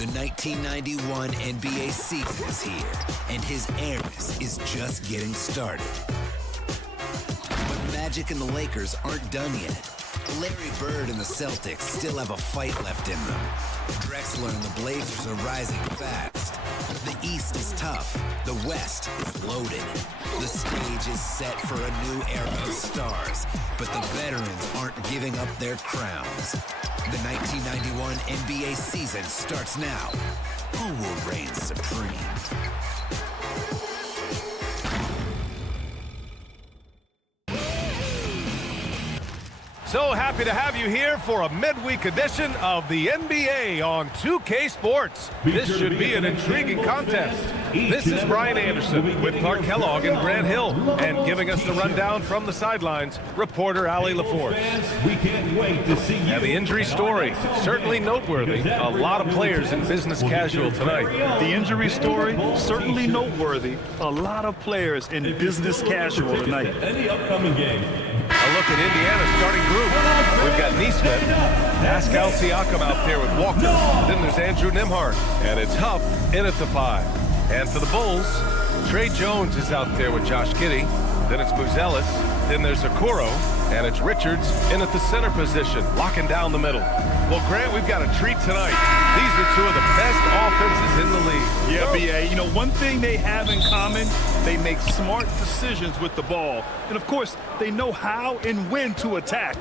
The 1991 NBA season is here, and his heiress is just getting started. But Magic and the Lakers aren't done yet. Larry Bird and the Celtics still have a fight left in them. Drexler and the Blazers are rising fast. The East is tough. The West is loaded. The stage is set for a new era of stars, but the veterans aren't giving up their crowns. The 1991 NBA season starts now. Who will reign supreme? So happy to have you here for a midweek edition of the NBA on 2K Sports. This should be an intriguing contest. This is Brian Anderson with Clark Kellogg and Grant Hill, and giving us the rundown from the sidelines, reporter Ali LaForce. We can't wait to see you. And the injury story, certainly noteworthy. A lot of players in business casual tonight. The injury story, certainly noteworthy. A lot of players in business casual tonight. Any upcoming game. A look at Indiana's starting group. We've got Neesmith, Pascal Siakam out there with Walker. Then there's Andrew Nembhard, and it's Huff in at the 5. And for the Bulls, Trey Jones is out there with Josh Giddey. Then it's Buzelis. Then there's Okoro, and it's Richards in at the center position, locking down the middle. Well, Grant, we've got a treat tonight. These are two of the best offenses in the league. Yeah, B.A., you know, one thing they have in common, they make smart decisions with the ball. And, of course, they know how and when to attack.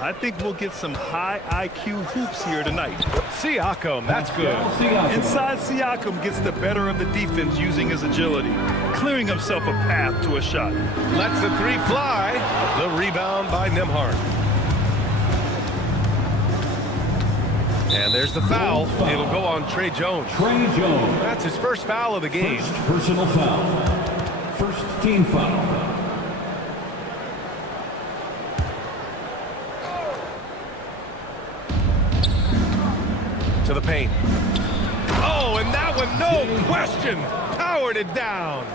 I think we'll get some high IQ hoops here tonight. Siakam, that's good. Inside Siakam gets the better of the defense using his agility, clearing himself a path to a shot. Lets the 3 fly. The rebound by Nembhard. And there's the foul. It'll go on Trey Jones. Trey Jones. That's his first foul of the game. First personal foul. First team foul. To the paint. Oh, and that one, no question, powered it down.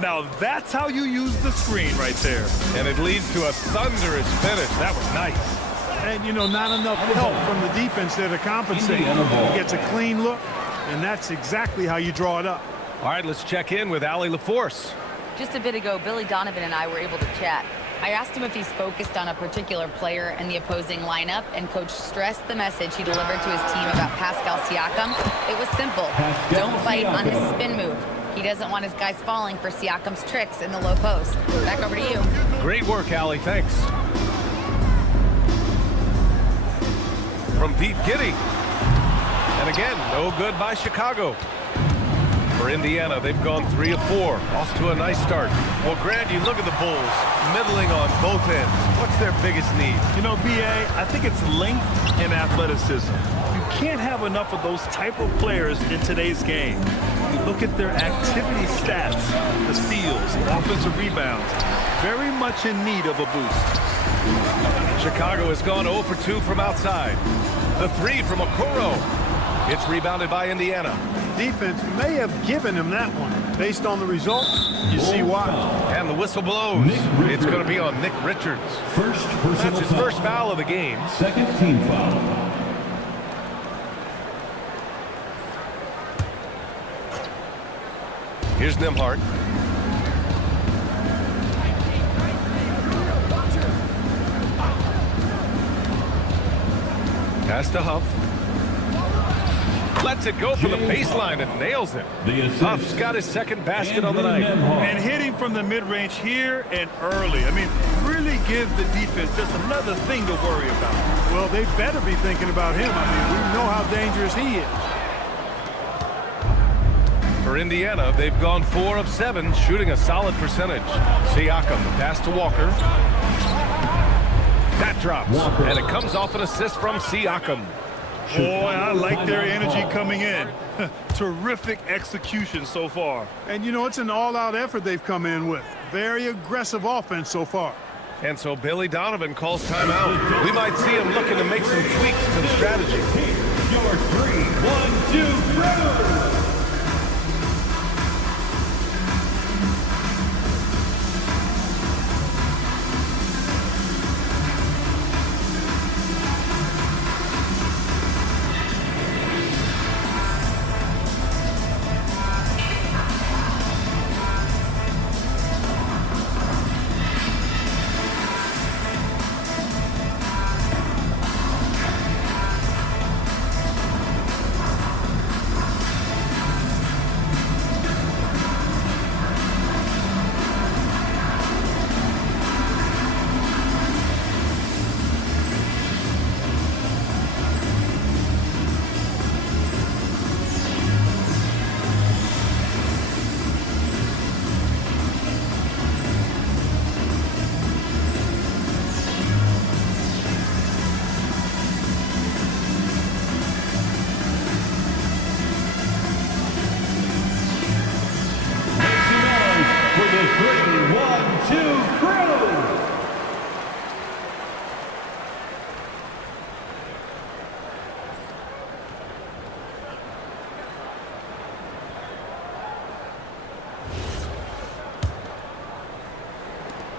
Now that's how you use the screen right there. And it leads to a thunderous finish. That was nice. And, you know, not enough help from the defense there to compensate. He gets a clean look, and that's exactly how you draw it up. All right, let's check in with Ali LaForce. Just a bit ago, Billy Donovan and I were able to chat. I asked him if he's focused on a particular player in the opposing lineup, and Coach stressed the message he delivered to his team about Pascal Siakam. It was simple. Don't bite on his spin move. He doesn't want his guys falling for Siakam's tricks in the low post. Back over to you. Great work, Ali. Thanks. From deep, Giddey. And again, no good by Chicago. For Indiana, they've gone 3 of 4. Off to a nice start. Well, Grant, you look at the Bulls, middling on both ends. What's their biggest need? You know, B.A., I think it's length and athleticism. You can't have enough of those type of players in today's game. You look at their activity stats, the steals, offensive rebounds, very much in need of a boost. Chicago has gone 0 for 2 from outside. The 3 from Okoro. It's rebounded by Indiana. Defense may have given him that one. Based on the results, you see why. And the whistle blows. It's going to be on Nick Richards. First personal That's his first foul of the game. Second team foul. Here's Nembhard. Pass to Huff. Lets it go for the baseline and nails it. Huff's got his second basket on the night. And hitting from the mid-range here and early. I mean, really gives the defense just another thing to worry about. Well, they better be thinking about him. I mean, we know how dangerous he is. For Indiana, they've gone 4 of 7, shooting a solid percentage. Siakam, the pass to Walker. That drops, and it comes off an assist from Siakam. Boy, I like their energy coming in. Terrific execution so far. And, you know, it's an all-out effort they've come in with. Very aggressive offense so far. And so Billy Donovan calls timeout. We might see him looking to make some tweaks to the strategy. Your 3, 1, 2, 3.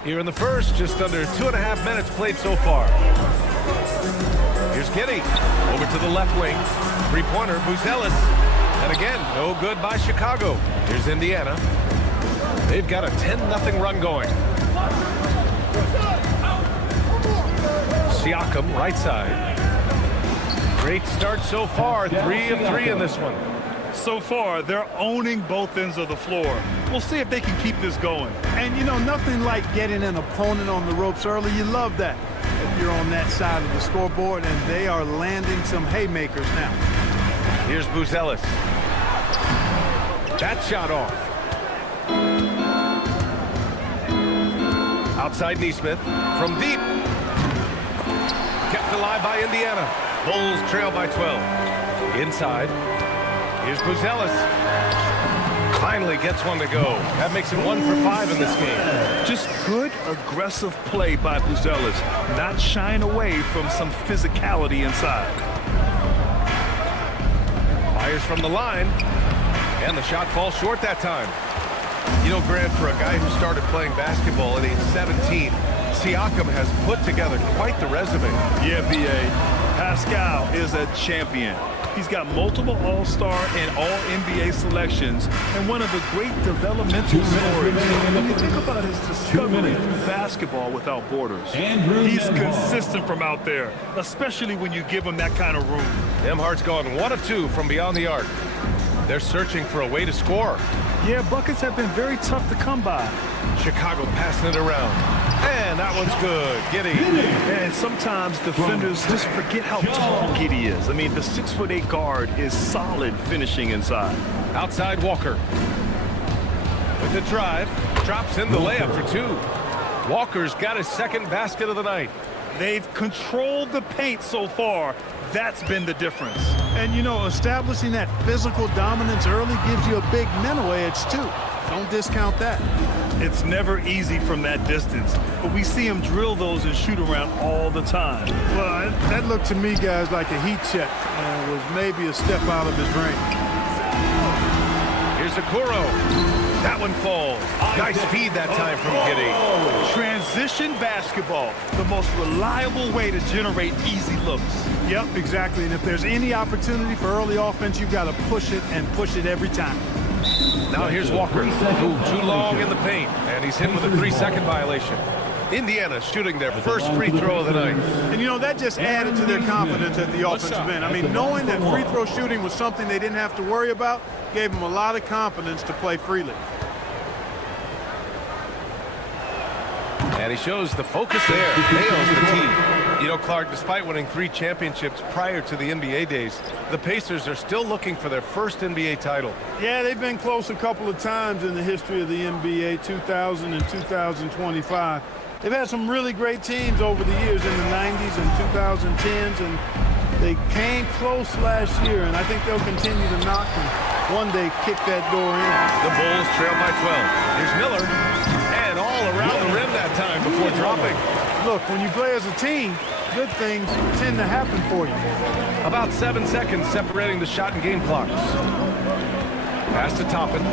Here in the first, just under 2.5 minutes played so far. Here's Giddy. Over to the left wing. Three-pointer, Buzelis. And again, no good by Chicago. Here's Indiana. They've got a 10-0 run going. Siakam, right side. Great start so far. 3 of 3 in this one. So far, they're owning both ends of the floor. We'll see if they can keep this going. And, you know, nothing like getting an opponent on the ropes early. You love that if you're on that side of the scoreboard, and they are landing some haymakers now. Here's Buzelis. That shot off. Outside Neesmith from deep. Kept alive by Indiana. Bulls trail by 12. Inside. Here's Buzelis. Finally gets one to go. That makes it 1 for 5 in this game. Just good, aggressive play by Buzelis. Not shying away from some physicality inside. Fires from the line. And the shot falls short that time. You know, Grant, for a guy who started playing basketball at age 17, Siakam has put together quite the resume. Yeah, B.A. Pascal is a champion. He's got multiple All-Star and All-NBA selections and one of the great developmental stories. When you think about his discovery of basketball without borders, he's consistent from out there, especially when you give him that kind of room. Nembhard's gone 1 of 2 from beyond the arc. They're searching for a way to score. Yeah, buckets have been very tough to come by. Chicago passing it around. And that one's good. Giddy. And sometimes defenders just forget how tall Giddy is. I mean, the 6'8" guard is solid finishing inside. Outside Walker. With the drive. Drops in the layup for 2. Walker's got his second basket of the night. They've controlled the paint so far. That's been the difference. And, you know, establishing that physical dominance early gives you a big mental edge, too. Don't discount that. It's never easy from that distance, but we see him drill those and shoot around all the time. Well, that looked to me, guys, like a heat check. And was maybe a step out of his range. Here's Okoro. That one falls. Nice feed that time from Giddy. Transition basketball, the most reliable way to generate easy looks. Yep, exactly. And if there's any opportunity for early offense, you've got to push it and push it every time. Now here's Walker. Ooh, too long in the paint, and he's hit with a 3-second violation. Indiana shooting their first free throw of the night. And, you know, that just added to their confidence at the offensive end. I mean, knowing that free throw shooting was something they didn't have to worry about gave them a lot of confidence to play freely. And he shows the focus there. Nails the team. You know, Clark, despite winning 3 championships prior to the NBA days, the Pacers are still looking for their first NBA title. Yeah, they've been close a couple of times in the history of the NBA, 2000 and 2025. They've had some really great teams over the years in the 90s and 2010s, and they came close last year, and I think they'll continue to knock and one day kick that door in. The Bulls trail by 12. Here's Miller, and all around the rim that time before dropping. Look, when you play as a team, good things tend to happen for you. About 7 seconds separating the shot and game clocks. Pass to Toppin.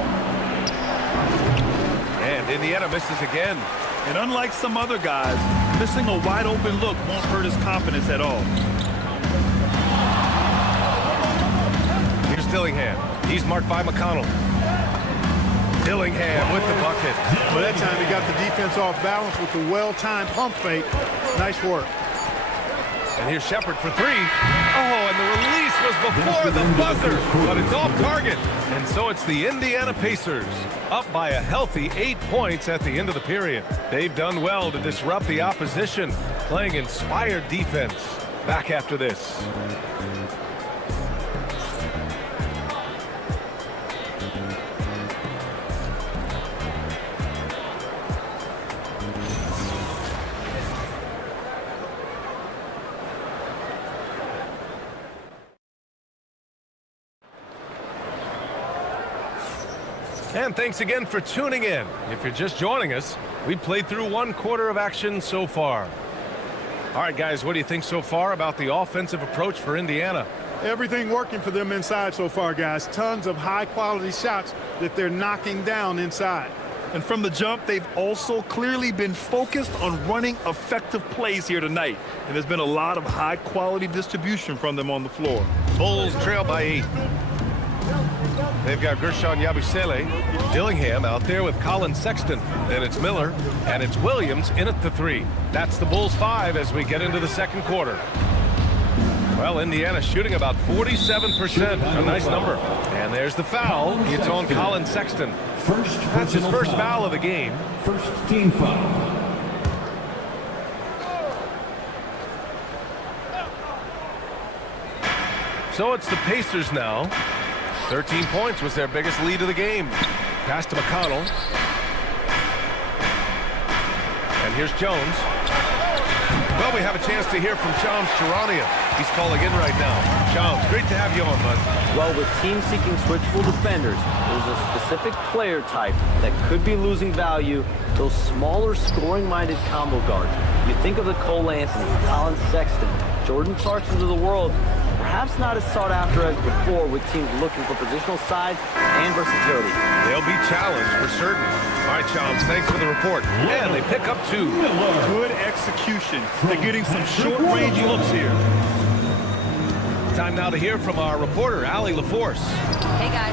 And Indiana misses again. And unlike some other guys, missing a wide open look won't hurt his confidence at all. Here's Dillingham. He's marked by McConnell. Dillingham with the bucket. Well, that time he got the defense off balance with the well-timed pump fake. Nice work. And here's Shepard for 3. Oh, and the release was before the buzzer, but it's off target. And so it's the Indiana Pacers, up by a healthy 8 points at the end of the period. They've done well to disrupt the opposition, playing inspired defense. Back after this. And thanks again for tuning in. If you're just joining us, we played through 1 quarter of action so far. All right, guys, what do you think so far about the offensive approach for Indiana? Everything working for them inside so far, guys. Tons of high-quality shots that they're knocking down inside. And from the jump, they've also clearly been focused on running effective plays here tonight. And there's been a lot of high-quality distribution from them on the floor. Bulls trail by 8. They've got Gershon Yabusele, Dillingham out there with Colin Sexton. Then it's Miller, and it's Williams in at the 3. That's the Bulls 5 as we get into the second quarter. Well, Indiana shooting about 47%, a nice number. And there's the foul. It's on Colin Sexton. That's his first foul of the game. First team foul. So it's the Pacers now. 13 points was their biggest lead of the game. Pass to McConnell. And here's Jones. Well, we have a chance to hear from Shams Charania. He's calling in right now. Shams, great to have you on, bud. Well, with teams seeking switchable defenders, there's a specific player type that could be losing value, those smaller scoring-minded combo guards. You think of the Cole Anthony, Colin Sexton, Jordan Clarksons of the world, perhaps not as sought after as before with teams looking for positional size and versatility. They'll be challenged for certain. All right, Shams, thanks for the report. And they pick up 2. Good execution. They're getting some short-range looks here. Time now to hear from our reporter, Allie LaForce. Hey, guys.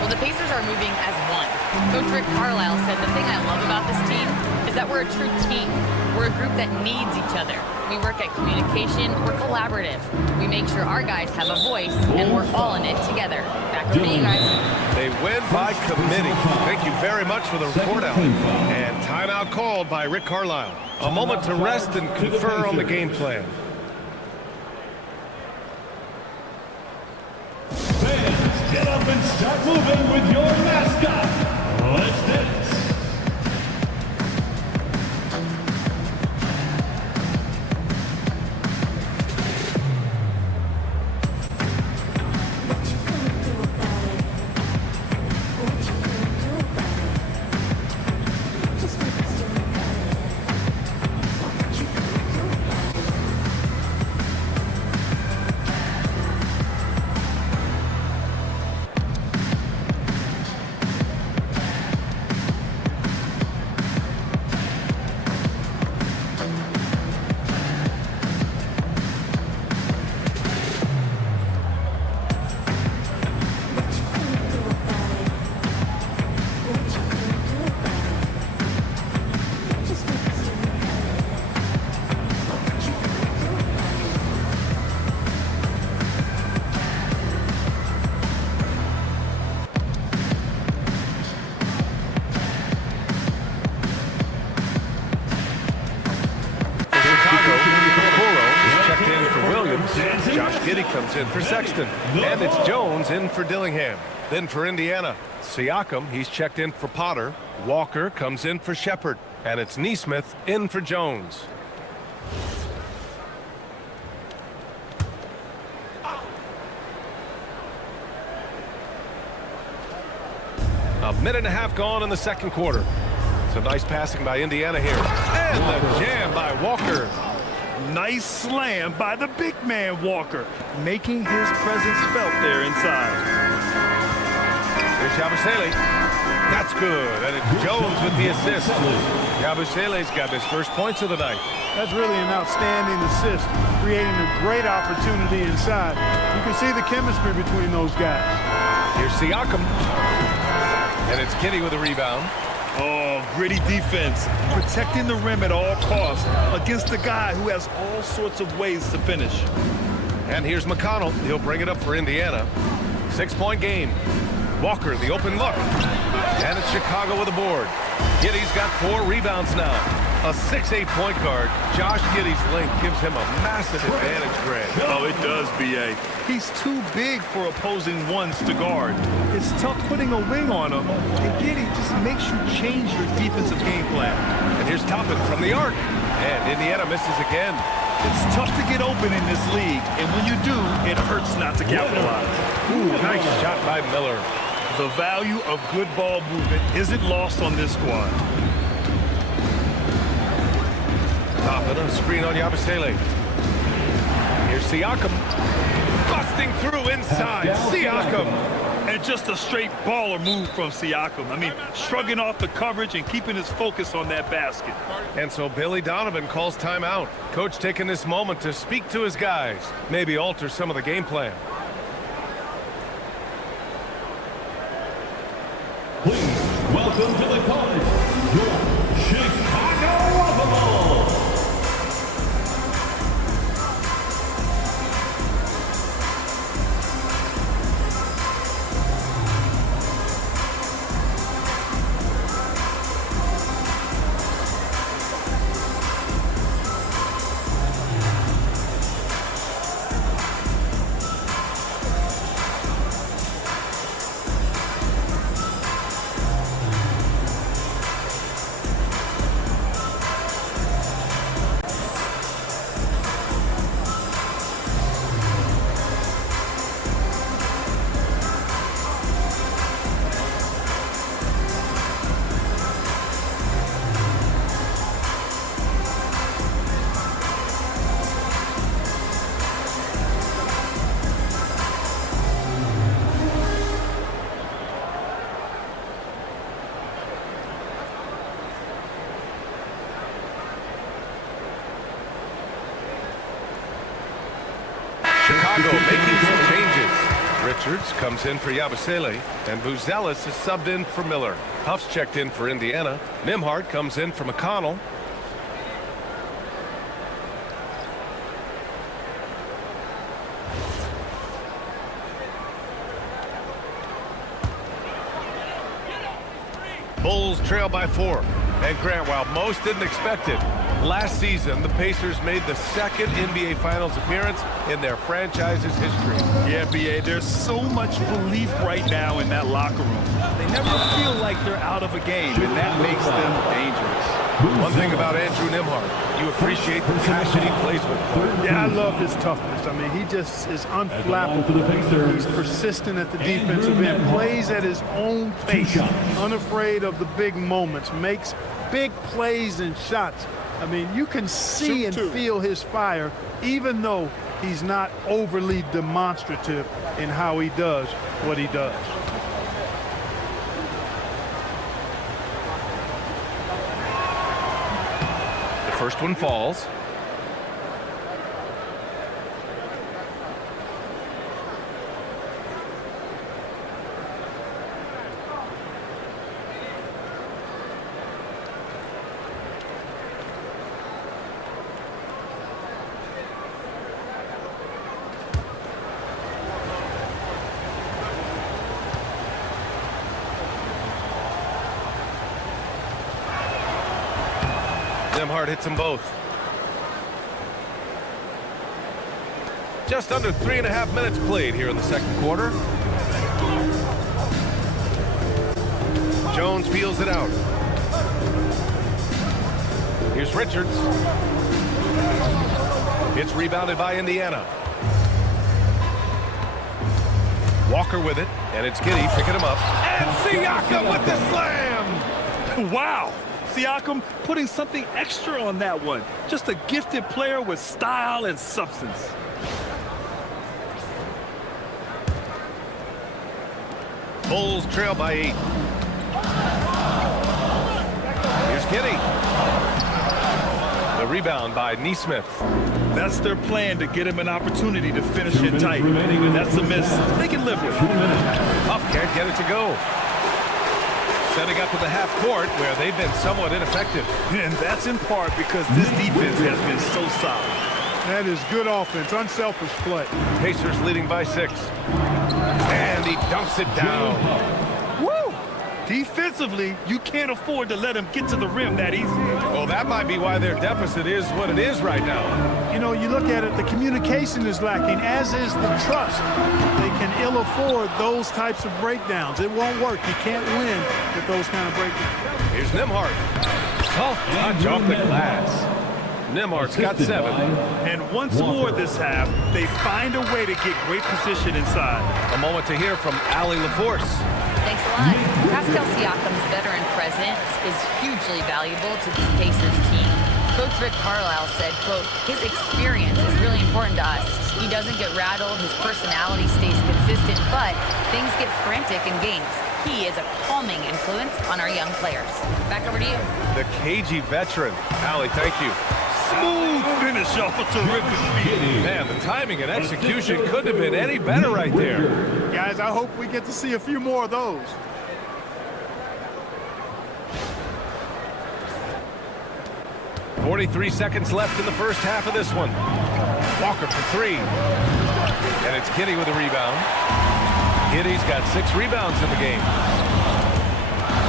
Well, the Pacers are moving as one. Coach Rick Carlisle said the thing I love about this team is that we're a true team. We're a group that needs each other. We work at communication. We're collaborative. We make sure our guys have a voice, and we're all in it together. Back over to you guys. They win by committee. Thank you very much for the report, Allie. And timeout called by Rick Carlisle. A moment to rest and confer on the game plan. Fans, get up and start moving with your mascot. Let's dance. Comes in for Sexton, and it's Jones in for Dillingham. Then for Indiana, Siakam, he's checked in for Potter. Walker comes in for Shepard, and it's Nesmith in for Jones. A minute and a half gone in the second quarter. Some nice passing by Indiana here, and the jam by Walker. Nice slam by the big man, Walker, making his presence felt there inside. Here's Yabusele. That's good, and it's Jones with the assist. Yabusele's got his first points of the night. That's really an outstanding assist, creating a great opportunity inside. You can see the chemistry between those guys. Here's Siakam, and it's Giddey with a rebound. Oh, gritty defense, protecting the rim at all costs against a guy who has all sorts of ways to finish. And here's McConnell. He'll bring it up for Indiana. 6-point game. Walker, the open look. And it's Chicago with a board. Giddey's got 4 rebounds now. A 6'8" point guard. Josh Giddey's length gives him a massive advantage, Greg. Oh, it does, B.A. He's too big for opposing ones to guard. It's tough putting a wing on him, and Giddey just makes you change your defensive game plan. And here's Toppin from the arc. And Indiana misses again. It's tough to get open in this league, and when you do, it hurts not to capitalize. Ooh, nice shot by Miller. The value of good ball movement isn't lost on this squad. Toppin, a screen on Yabusele. Here's Siakam. Busting through inside. Siakam. And just a straight baller move from Siakam. I mean, shrugging off the coverage and keeping his focus on that basket. And so Billy Donovan calls timeout. Coach taking this moment to speak to his guys, maybe alter some of the game plan. Please welcome to the college, your Chicago Bulls. Chicago making some changes. Richards comes in for Yabusele, and Buzelis is subbed in for Miller. Huff's checked in for Indiana. Nimhart comes in for McConnell. Bulls trail by 4. And Grant, while most didn't expect it, last season the Pacers made the second NBA Finals appearance in their franchise's history. Yeah, B.A., there's so much belief right now in that locker room. They never feel like they're out of a game, and that makes them dangerous. One thing about Andrew Nimhart, you appreciate the passion he plays with. Yeah, I love his toughness. I mean, he just is unflappable. He's persistent at the defensive end, plays at his own pace, unafraid of the big moments, makes big plays and shots. I mean, you can see and feel his fire, even though he's not overly demonstrative in how he does what he does. The first one falls. Nimhart hits them both. Just under 3.5 minutes played here in the second quarter. Jones feels it out. Here's Richards. It's rebounded by Indiana. Walker with it, and it's Giddey picking him up. And Siakam with the slam! Wow! Siakam putting something extra on that one. Just a gifted player with style and substance. Bulls trail by 8. Here's Giddey. The rebound by Neesmith. That's their plan, to get him an opportunity to finish it tight. That's a miss they can live with. Huff can't get it to go. Setting up at the half court where they've been somewhat ineffective. And that's in part because this defense has been so solid. That is good offense, unselfish play. Pacers leading by 6. And he dunks it down. Woo! Defensively, you can't afford to let him get to the rim that easy. Well, that might be why their deficit is what it is right now. You know, you look at it, the communication is lacking, as is the trust. They can ill afford those types of breakdowns. It won't work. You can't win with those kind of breakdowns. Here's Nimhart. Soft touch off the glass. Nimhart's got 7. And once more this half, they find a way to get great position inside. A moment to hear from Allie LaForce. Thanks a lot. Pascal Siakam's veteran presence is hugely valuable to this Pacers team. Coach Rick Carlisle said, quote, his experience is really important to us. He doesn't get rattled, his personality stays consistent, but things get frantic in games. He is a calming influence on our young players. Back over to you. The cagey veteran. Allie, thank you. Smooth finish off a terrific feed. Man, the timing and execution couldn't have been any better right there. Guys, I hope we get to see a few more of those. .43 seconds left in the first half of this one. Walker for three. And it's Giddey with a rebound. Giddey's got 6 rebounds in the game.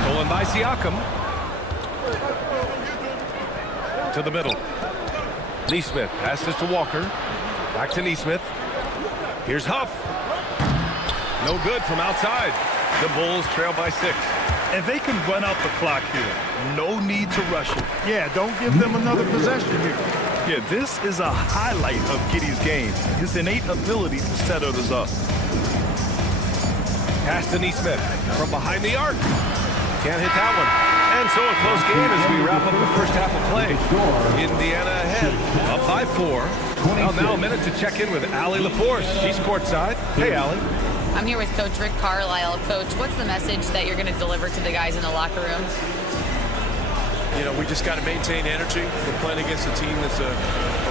Stolen by Siakam. To the middle. Neesmith passes to Walker. Back to Neesmith. Here's Huff. No good from outside. The Bulls trail by 6. And they can run out the clock here. No need to rush it. Yeah, don't give them another possession here. Yeah, this is a highlight of Giddey's game. His innate ability to set others up. Pass to Neesmith from behind the arc. Can't hit that one. And so a close game as we wrap up the first half of play. Indiana ahead, up by 4. Well, now a minute to check in with Allie LaForce. She's courtside. Hey, Allie. I'm here with Coach Rick Carlisle. Coach, what's the message that you're going to deliver to the guys in the locker room? You know, we just got to maintain energy. We're playing against a team that's a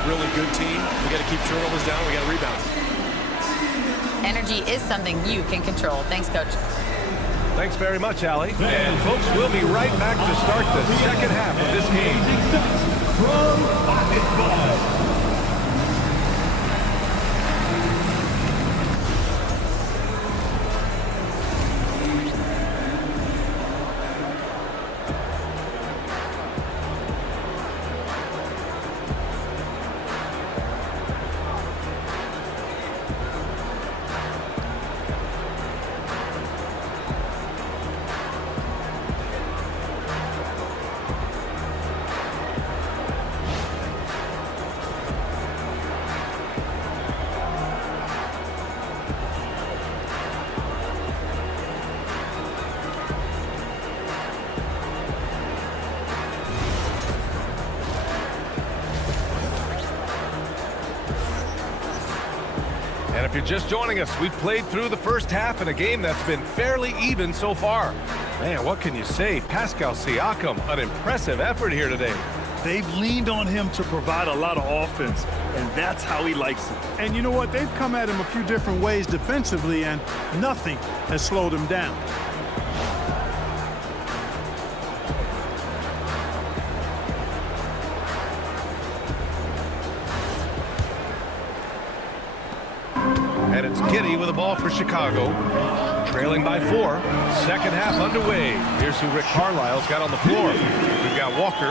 really good team. We got to keep turnovers down. We got to rebound. Energy is something you can control. Thanks, Coach. Thanks very much, Allie. And folks, we'll be right back to start the second half of this game. From Pocket. And if you're just joining us, we've played through the first half in a game that's been fairly even so far. Man, what can you say? Pascal Siakam, an impressive effort here today. They've leaned on him to provide a lot of offense, and that's how he likes it. And you know what? They've come at him a few different ways defensively, and nothing has slowed him down. And it's Giddey with the ball for Chicago. Trailing by 4. Second half underway. Here's who Rick Carlisle's got on the floor. We've got Walker.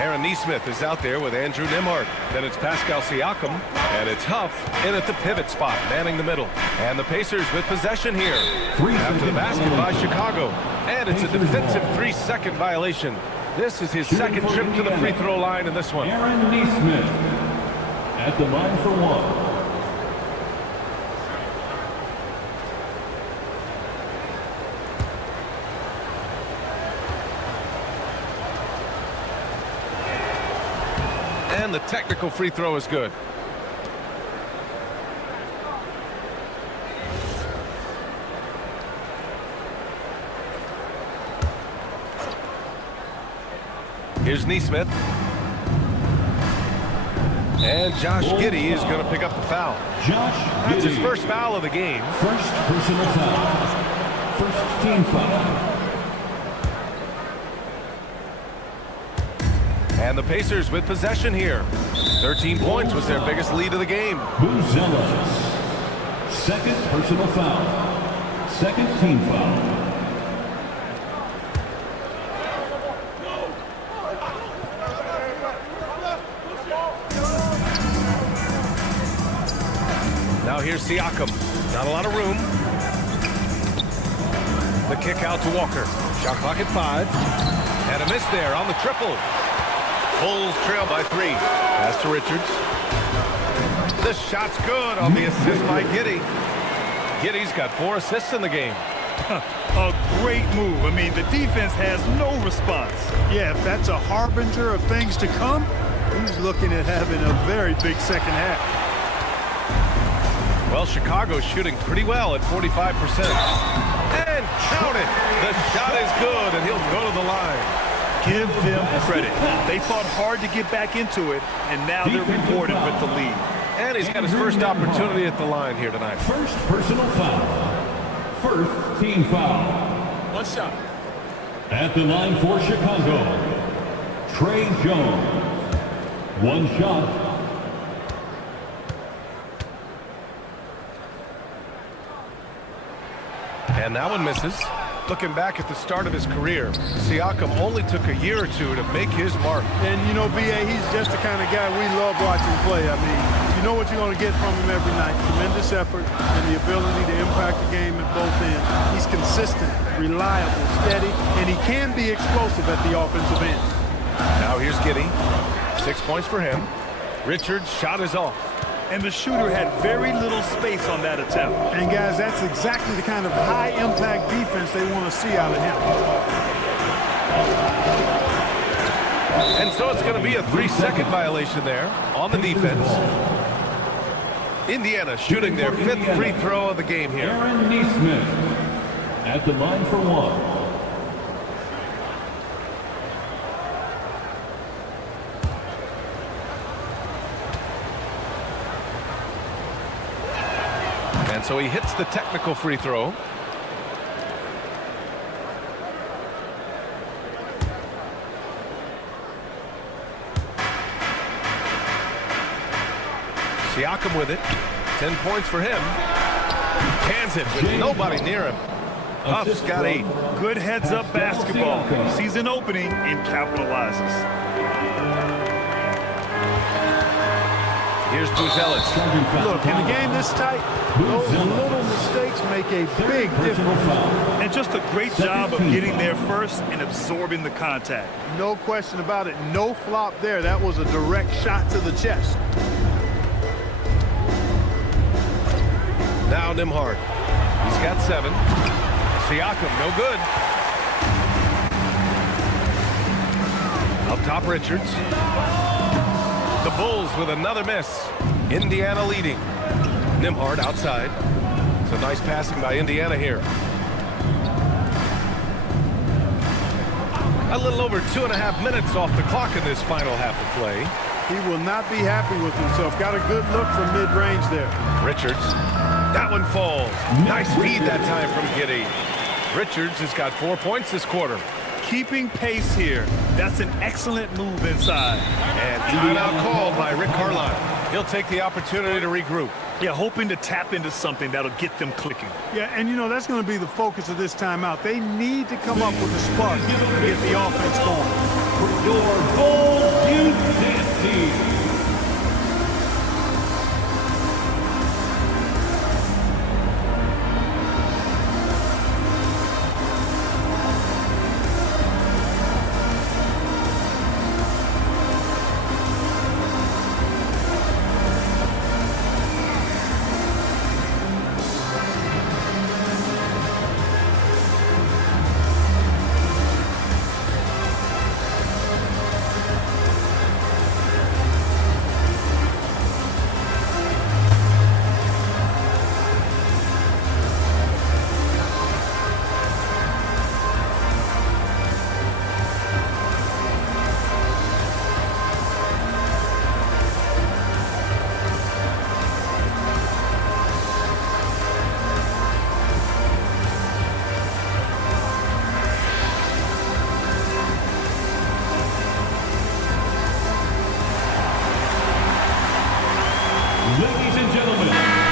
Aaron Neesmith is out there with Andrew Nembhard. Then it's Pascal Siakam. And it's Huff in at the pivot spot, manning the middle. And the Pacers with possession here. After the basket by Chicago. And it's a defensive 3-second violation. This is his second trip to the free throw line in this one. Aaron Neesmith at the line for 1. And the technical free throw is good. Here's Neesmith. And Josh Giddey is going to pick up the foul. That's his first foul of the game. First personal foul. First team foul. And the Pacers with possession here. 13 points was their biggest lead of the game. Buzelas. Second personal foul. Second team foul. Now here's Siakam. Not a lot of room. The kick out to Walker. Shot clock at 5. And a miss there on the triple. Bulls trail by 3. Pass to Richards. The shot's good on the assist by Giddey. Giddey's got 4 assists in the game. A great move. I mean, the defense has no response. Yeah, if that's a harbinger of things to come, He's looking at having a very big second half. Well, Chicago's shooting pretty well at 45%. And count it! The shot is good, and he'll go to the line. Give them credit. They fought hard to get back into it, and now they're rewarded with the lead. And he's got his first opportunity at the line here tonight. First personal foul. First team foul. One shot. At the line for Chicago, Trey Jones. One shot. And that one misses. Looking back at the start of his career, Siakam only took a year or two to make his mark. And, you know, B.A., he's just the kind of guy we love watching play. I mean, you know what you're going to get from him every night. Tremendous effort and the ability to impact the game at both ends. He's consistent, reliable, steady, and he can be explosive at the offensive end. Now here's Giddey. 6 points for him. Richards' shot is off. And the shooter had very little space on that attempt. And, guys, that's exactly the kind of high-impact defense they want to see out of him. And so it's going to be a 3-second violation there on the defense. Indiana shooting their 5th free throw of the game here. Aaron Neesmith at the line for one. And so he hits the technical free throw. Siakam with it. 10 points for him. Cans it with nobody near him. Huff's got 8. Good heads-up basketball. He sees an opening and capitalizes. Here's Buzelis. Look, in a game this tight, those little mistakes make a big difference. And just a great job of getting there first and absorbing the contact. No question about it. No flop there. That was a direct shot to the chest. Now Nembhard. He's got 7. Siakam, no good. Up top, Richards. The Bulls with another miss. Indiana leading. Nembhard outside. So nice passing by Indiana here. A little over 2.5 minutes off the clock in this final half of play. He will not be happy with himself. Got a good look from mid-range there. Richards. That one falls. Nice feed that time from Giddey. Richards has got 4 points this quarter. Keeping pace here. That's an excellent move inside. And timeout called by Rick Carlisle. He'll take the opportunity to regroup. Yeah, hoping to tap into something that'll get them clicking. Yeah, and you know, that's going to be the focus of this timeout. They need to come up with a spark to get the offense going. Your Bulls Youth Dance Team. Ladies and gentlemen,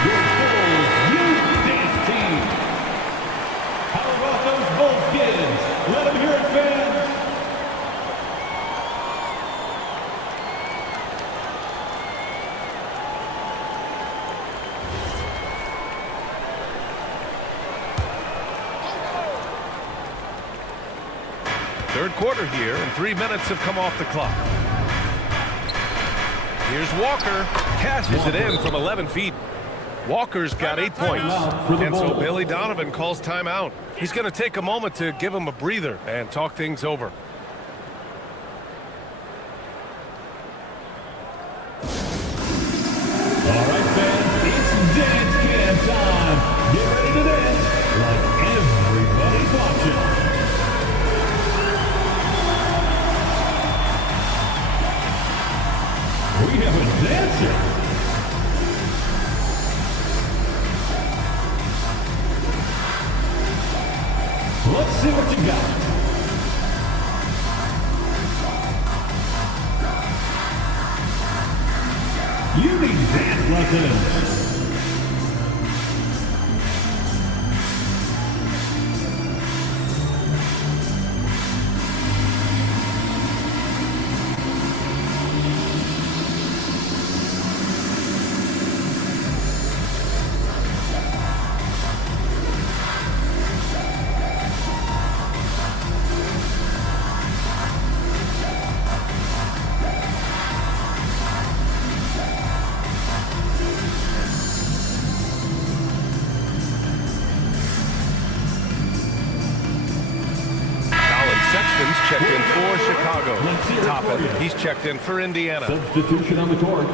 your Bulls Youth Dance Team. How about those Bulls kids? Let them hear it, fans. Third quarter here, and 3 minutes have come off the clock. Here's Walker. Cashes it in from 11 feet. Walker's got 8 points. And so Billy Donovan calls timeout. He's going to take a moment to give him a breather and talk things over. scout. You need dance lessons. Checked in for Chicago. Toppin, he's checked in for Indiana. Substitution on the court.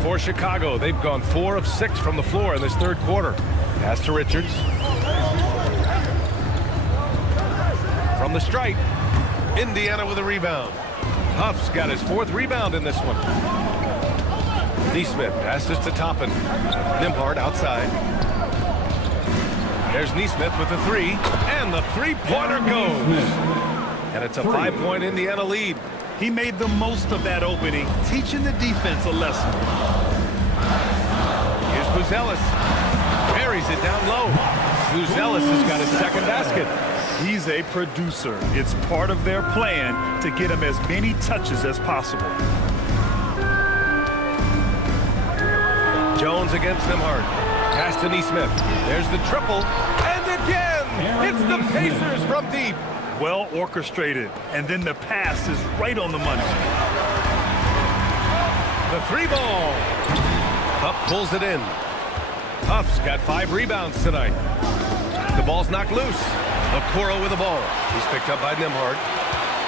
For Chicago, they've gone 4 of 6 from the floor in this third quarter. Pass to Richards. From the stripe, Indiana with a rebound. Huff's got his 4th rebound in this one. Neesmith passes to Toppin. Nembhard outside. There's Neesmith with a 3, and the three-pointer goes. And it's a 5-point Indiana lead. He made the most of that opening, teaching the defense a lesson. Here's Buzelis. Buries it down low. Buzelis has got his 2nd basket. He's a producer. It's part of their plan to get him as many touches as possible. Jones against Nembhard. Pass to Neesmith. There's the triple. And again! It's the Pacers from deep. Well orchestrated. And then the pass is right on the money. The 3-ball. Huff pulls it in. Huff's got 5 rebounds tonight. The ball's knocked loose. Okoro with the ball. He's picked up by Nembhard.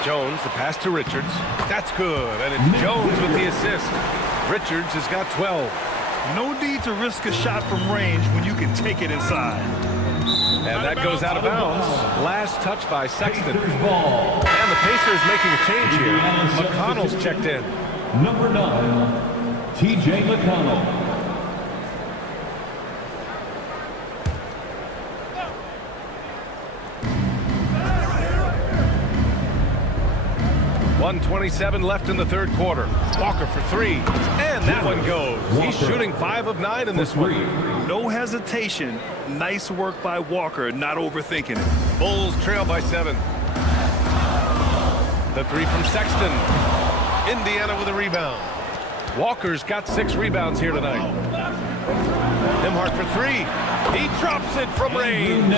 Jones, the pass to Richards. That's good. And it's Jones with the assist. Richards has got 12. No need to risk a shot from range when you can take it inside. And that goes out of bounds. Last touch by Sexton. And the Pacers making a change here. McConnell's checked in. Number 9, T.J. McConnell. 1:27 left in the third quarter. Walker for 3, and that one goes. He's shooting 5 of 9 in this one. No hesitation. Nice work by Walker, not overthinking it. Bulls trail by 7. The 3 from Sexton. Indiana with a rebound. Walker's got 6 rebounds here tonight. Nembhard for 3. He drops it from range.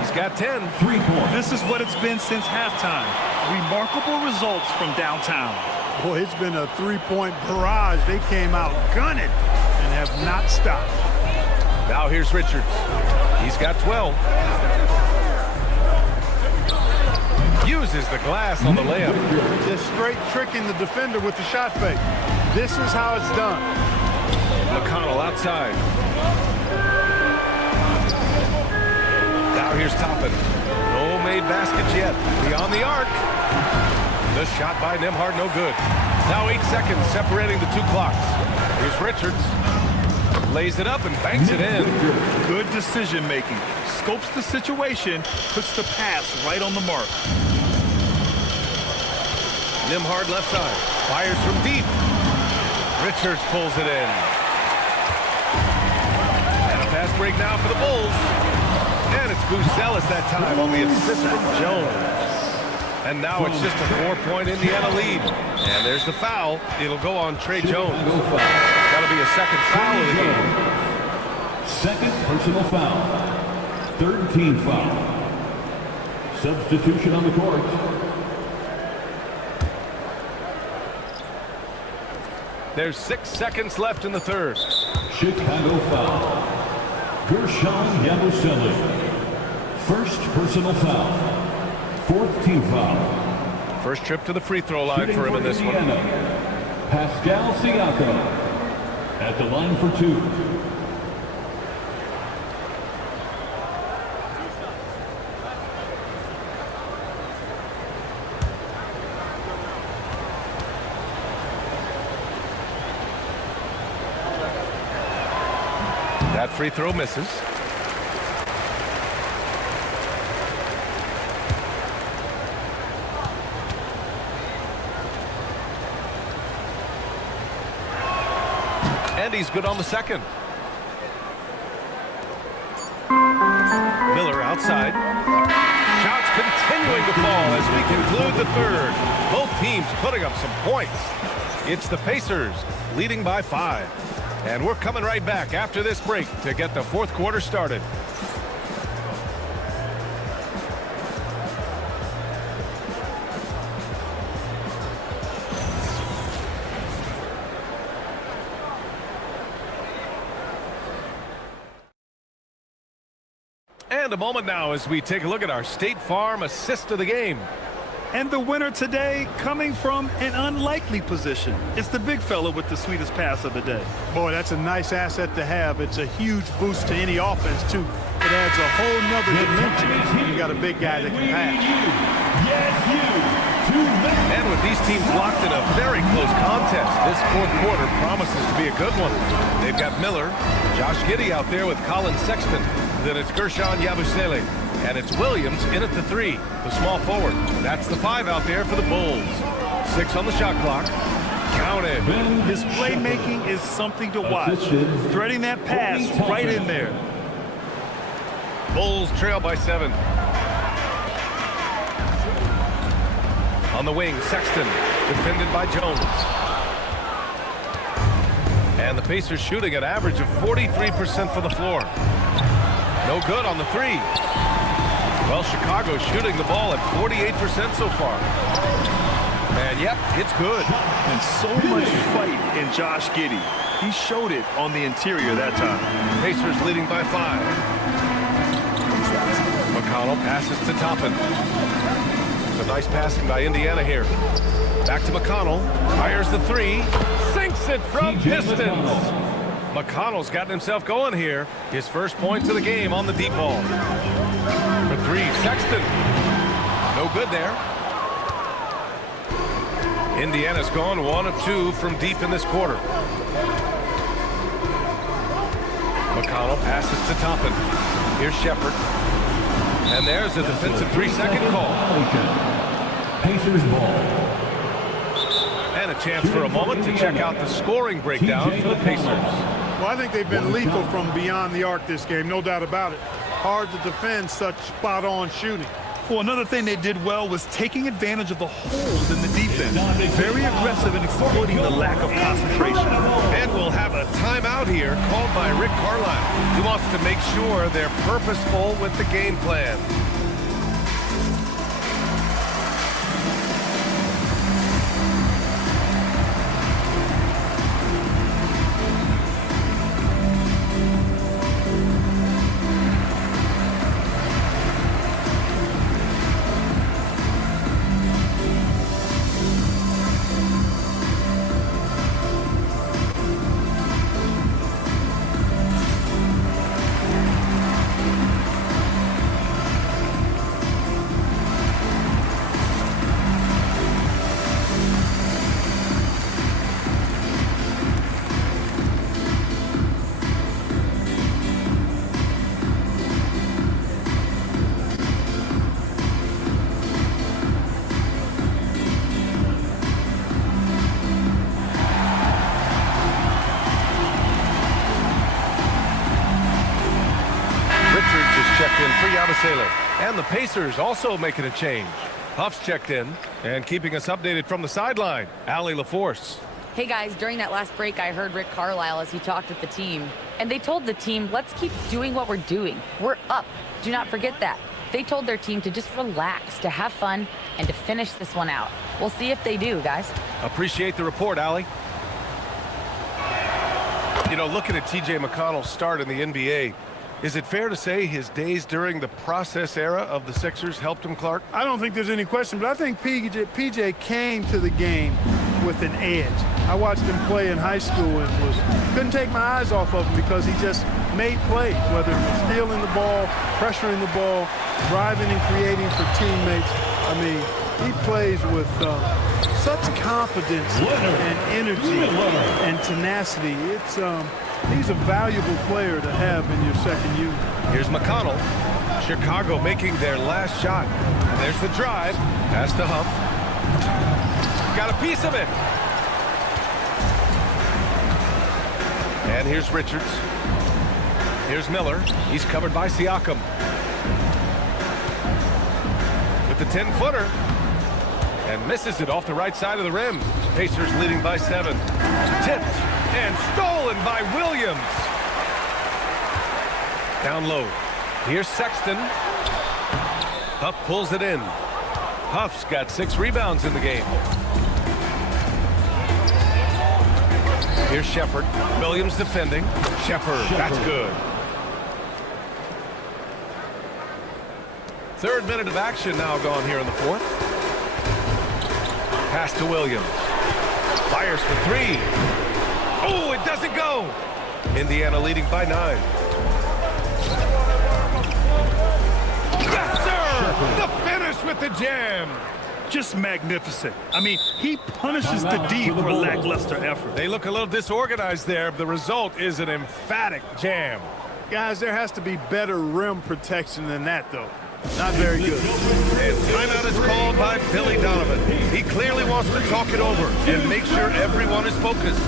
He's got 10. 3-point. This is what it's been since halftime. Remarkable results from downtown. Boy, it's been a 3-point barrage. They came out gunning and have not stopped. Now here's Richards. He's got 12. Uses the glass on the layup. Just straight tricking the defender with the shot fake. This is how it's done. McConnell outside. Now here's Toppin. No made baskets yet. Beyond the arc. The shot by Nembhard, no good. Now 8 seconds separating the 2 clocks. Here's Richards. Lays it up and banks it in. Good decision making. Scopes the situation, puts the pass right on the mark. Nembhard left side. Fires from deep. Richards pulls it in. And a fast break now for the Bulls. And it's Buzelis that time on the assist from Jones. And now it's just a 4-point Indiana lead. And there's the foul. It'll go on Trey Jones. That'll be a second foul of the game. Second personal foul. Third team foul. Substitution on the court. There's 6 seconds left in the third. Chicago foul. Gershon Yabusele. First personal foul. Fourth team foul. First trip to the free throw line for him in this one. Pascal Siakam at the line for 2. That free throw misses. And he's good on the second. Miller outside. Shots continuing to fall as we conclude the third. Both teams putting up some points. It's the Pacers leading by 5. And we're coming right back after this break to get the fourth quarter started. And a moment now as we take a look at our State Farm assist of the game. And the winner today coming from an unlikely position. It's the big fella with the sweetest pass of the day. Boy, that's a nice asset to have. It's a huge boost to any offense, too. It adds a whole nother dimension. You got a big guy that can pass. And with these teams locked in a very close contest, this fourth quarter promises to be a good one. They've got Miller, Josh Giddey out there with Colin Sexton. Then it's Gershon Yabusele. And it's Williams in at the 3, the small forward. That's the 5 out there for the Bulls. 6 on the shot clock. Counted. His playmaking is something to watch. Threading that pass right in there. Bulls trail by 7. On the wing, Sexton, defended by Jones. And the Pacers shooting an average of 43% for the floor. No good on the 3. Well, Chicago's shooting the ball at 48% so far. And yep, it's good. And so much fight in Josh Giddey. He showed it on the interior that time. Pacers leading by 5. McConnell passes to Toppin. Some nice passing by Indiana here. Back to McConnell. Fires the 3. Sinks it from distance. McConnell's gotten himself going here. His first points of the game on the deep ball. For 3, Sexton. No good there. Indiana's gone 1 of 2 from deep in this quarter. McConnell passes to Toppin. Here's Shepard. And there's a defensive 3-second call. Pacers ball. And a chance for a moment to check out the scoring breakdown for the Pacers. Well, I think they've been lethal from beyond the arc this game, no doubt about it. Hard to defend such spot-on shooting. Well, another thing they did well was taking advantage of the holes in the defense. Very aggressive in exploiting the lack of concentration. And we'll have a timeout here called by Rick Carlisle. He wants to make sure they're purposeful with the game plan. And the Pacers also making a change. Huff's checked in and keeping us updated from the sideline. Allie LaForce. Hey guys, during that last break, I heard Rick Carlisle as he talked with the team. And they told the team, let's keep doing what we're doing. We're up. Do not forget that. They told their team to just relax, to have fun, and to finish this one out. We'll see if they do, guys. Appreciate the report, Allie. You know, looking at T.J. McConnell's start in the NBA, is it fair to say his days during the process era of the Sixers helped him, Clark? I don't think there's any question, but I think PJ came to the game with an edge. I watched him play in high school and couldn't take my eyes off of him because he just made plays, whether it was stealing the ball, pressuring the ball, driving and creating for teammates. I mean, he plays with such confidence and energy and tenacity. He's a valuable player to have in your second unit. Here's McConnell. Chicago making their last shot. And there's the drive. Pass to Huff. Got a piece of it. And here's Richards. Here's Miller. He's covered by Siakam. With the 10-footer. And misses it off the right side of the rim. Pacers leading by 7. Tipped and stolen by Williams. Down low. Here's Sexton. Huff pulls it in. Huff's got 6 rebounds in the game. Here's Shepherd. Williams defending. Shepherd, that's good. 3rd minute of action now gone here in the 4th. Pass to Williams. Fires for 3. Oh, it doesn't go. Indiana leading by 9. Yes, sir! The finish with the jam. Just magnificent. I mean, he punishes the D for lackluster effort. They look a little disorganized there. The result is an emphatic jam. Guys, there has to be better rim protection than that, though. Not very good. And timeout is called by Billy Donovan. He clearly wants to talk it over and make sure everyone is focused.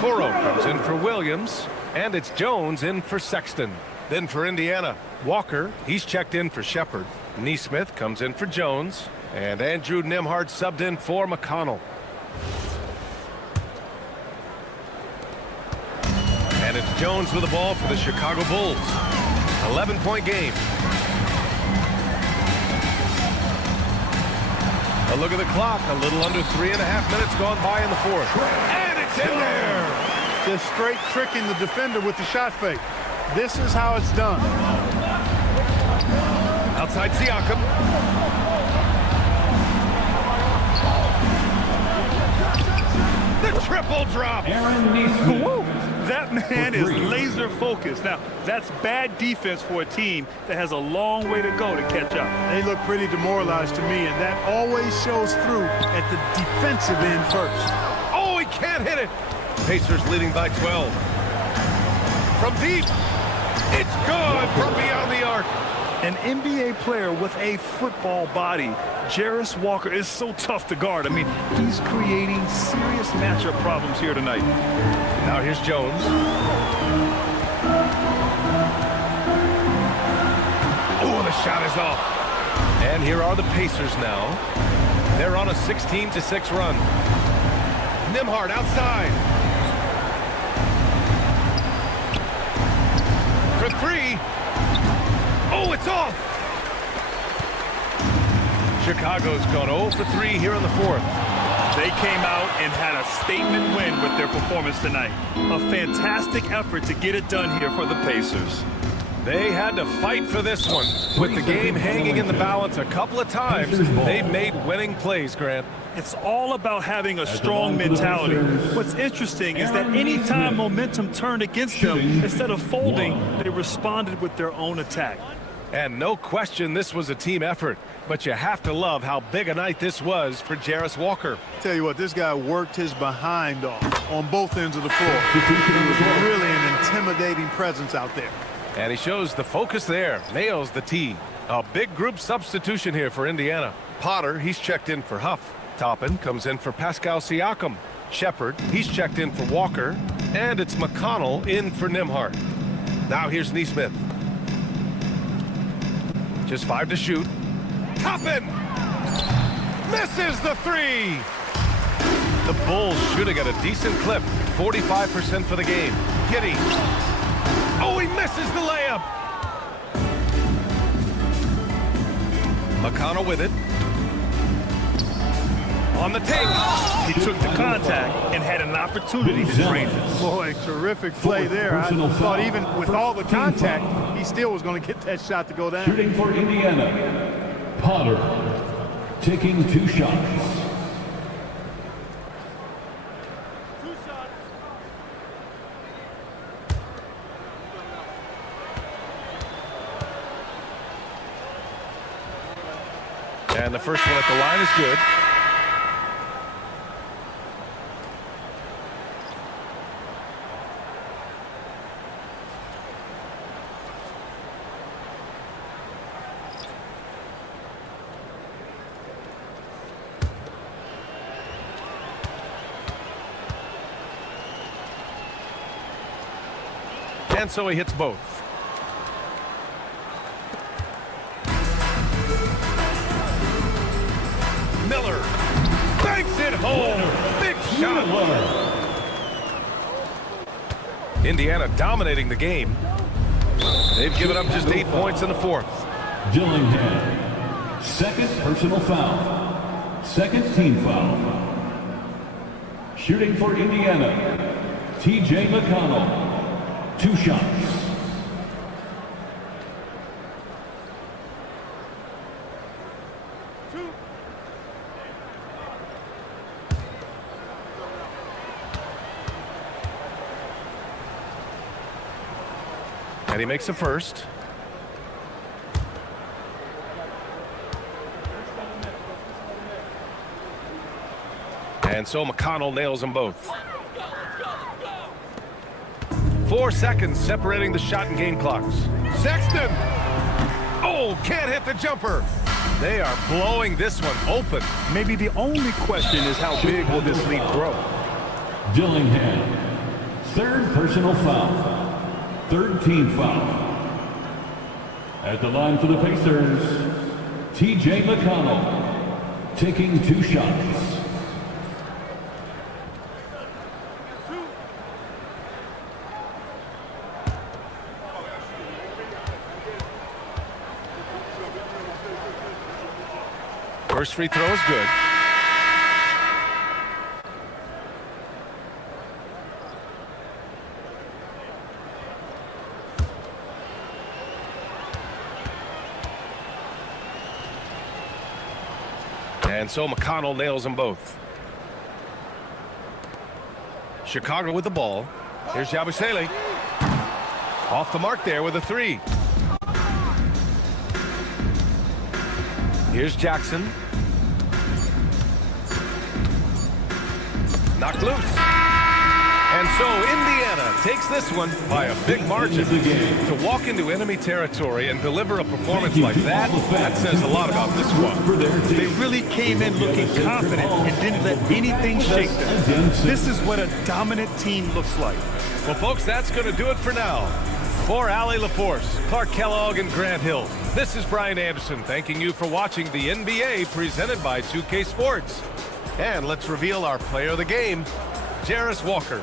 Okoro comes in for Williams, and it's Jones in for Sexton. Then for Indiana, Walker, he's checked in for Shepherd. Neesmith comes in for Jones, and Andrew Nembhard subbed in for McConnell. And it's Jones with the ball for the Chicago Bulls. 11-point game. A look at the clock, a little under 3.5 minutes gone by in the 4th. And it's in there! Just straight tricking the defender with the shot fake. This is how it's done. Outside Siakam. The triple drop. Woo! That man is laser focused. Now, that's bad defense for a team that has a long way to go to catch up. They look pretty demoralized to me, and that always shows through at the defensive end first. Oh, he can't hit it. Pacers leading by 12. From deep. It's good from beyond the arc. An NBA player with a football body, Jarace Walker, is so tough to guard. I mean, he's creating serious matchup problems here tonight. Now here's Jones. Oh, the shot is off. And here are the Pacers now. They're on a 16-6 run. Nembhard outside. For 3. Oh, it's off! Chicago's gone 0 for 3 here in the 4th. They came out and had a statement win with their performance tonight. A fantastic effort to get it done here for the Pacers. They had to fight for this one. With the game hanging in the balance a couple of times, they made winning plays, Grant. It's all about having a strong mentality. What's interesting is that anytime momentum turned against them, instead of folding, they responded with their own attack. And no question this was a team effort, but you have to love how big a night this was for Jarace Walker. Tell you what, this guy worked his behind off on both ends of the floor. He was really an intimidating presence out there. And he shows the focus there, nails the tee. A big group substitution here for Indiana. Potter, he's checked in for Huff. Toppin comes in for Pascal Siakam. Shepard, he's checked in for Walker. And it's McConnell in for Nembhard. Now here's Neesmith. Just 5 to shoot. Toppin! Misses the 3! The Bulls shooting at a decent clip. 45% for the game. Giddey. Oh, he misses the layup! McConnell with it. On the take. He took the contact and had an opportunity to drain it. Boy, terrific play there. I thought even with all the contact, he still was going to get that shot to go down. Shooting for Indiana, Potter, taking 2 shots. And the first one at the line is good. And so he hits both. Miller banks it home. Big shot. Indiana dominating the game. They've given up just 8 points in the 4th. Dillingham, second personal foul. Second team foul. Shooting for Indiana, T.J. McConnell. 2 shots. And he makes the first. And so McConnell nails them both. 4 seconds separating the shot and game clocks. Sexton! Oh, can't hit the jumper. They are blowing this one open. Maybe the only question is how big will this lead grow? Dillingham, third personal foul. Third team foul. At the line for the Pacers, T.J. McConnell, taking 2 shots. First free throw is good. And so McConnell nails them both. Chicago with the ball. Here's Yabusele. Off the mark there with a 3. Here's Jackson. Knocked loose. And so Indiana takes this one by a big margin. To walk into enemy territory and deliver a performance like that, that says a lot about this one. They really came in looking confident and didn't let anything shake them. This is what a dominant team looks like. Well, folks, that's going to do it for now. For Allie LaForce, Clark Kellogg, and Grant Hill, this is Brian Anderson thanking you for watching the NBA presented by 2K Sports. And let's reveal our player of the game, Jarris Walker.